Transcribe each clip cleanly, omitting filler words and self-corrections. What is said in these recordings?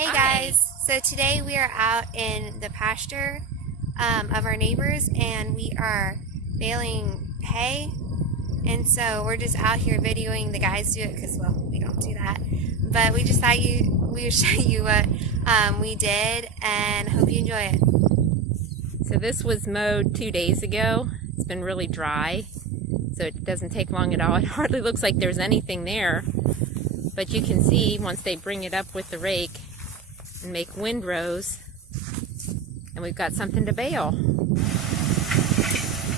Hey Hi. guys, so today we are out in the pasture of our neighbors and we are baling hay, and so we're just out here videoing the guys do it because, well, we don't do that, but we just thought we would show you what we did and hope you enjoy it. So this was mowed 2 days ago. It's been really dry, so it doesn't take long at all. It hardly looks like there's anything there, but you can see once they bring it up with the rake and make windrows, and we've got something to bale.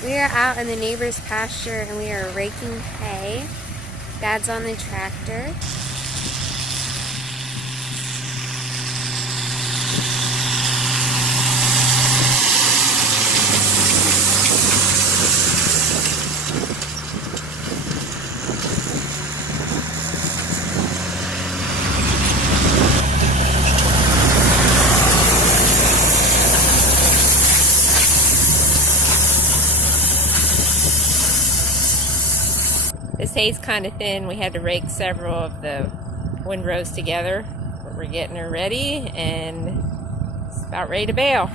We are out in the neighbor's pasture and we are raking hay. Dad's on the tractor. This hay's kind of thin. We had to rake several of the windrows together, but we're getting her ready and it's about ready to bale.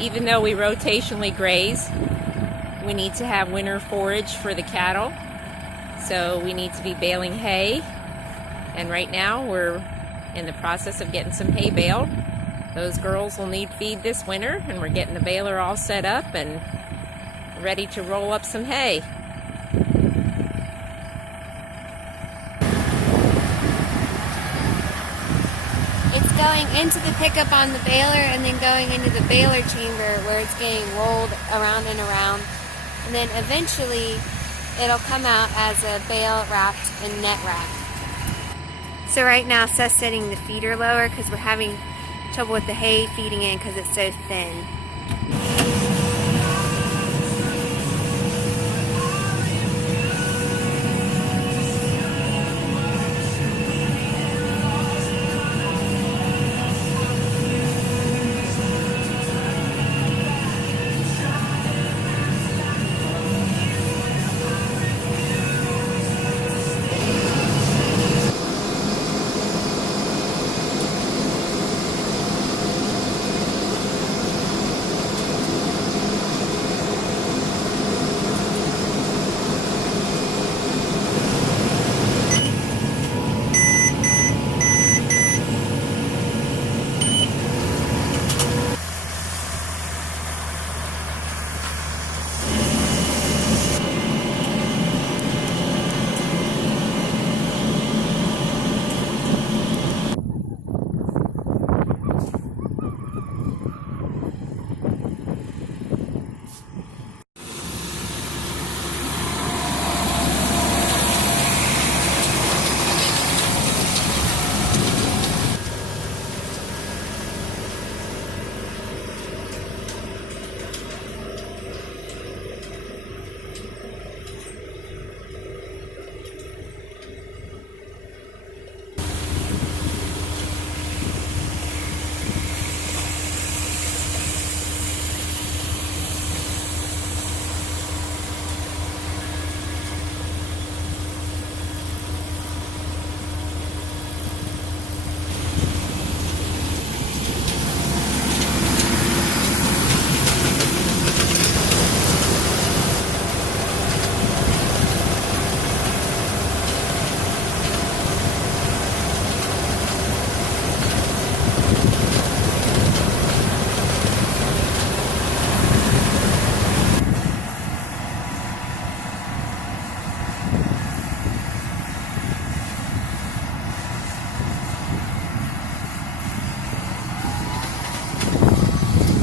Even though we rotationally graze, we need to have winter forage for the cattle, so we need to be baling hay, and right now we're in the process of getting some hay baled. Those girls will need feed this winter, and we're getting the baler all set up and ready to roll up some hay. It's going into the pickup on the baler and then going into the baler chamber where it's getting rolled around and around. And then eventually it'll come out as a bale wrapped and net wrapped. So right now Seth's setting the feeder lower because we're having trouble with the hay feeding in because it's so thin.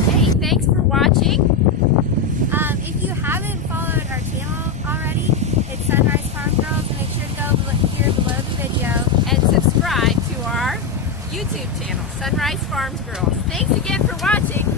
Hey, thanks for watching. If you haven't followed our channel already, it's Sunrise Farm Girls, and make sure to go here below the video. And subscribe to our YouTube channel, Sunrise Farms Girls. Thanks again for watching.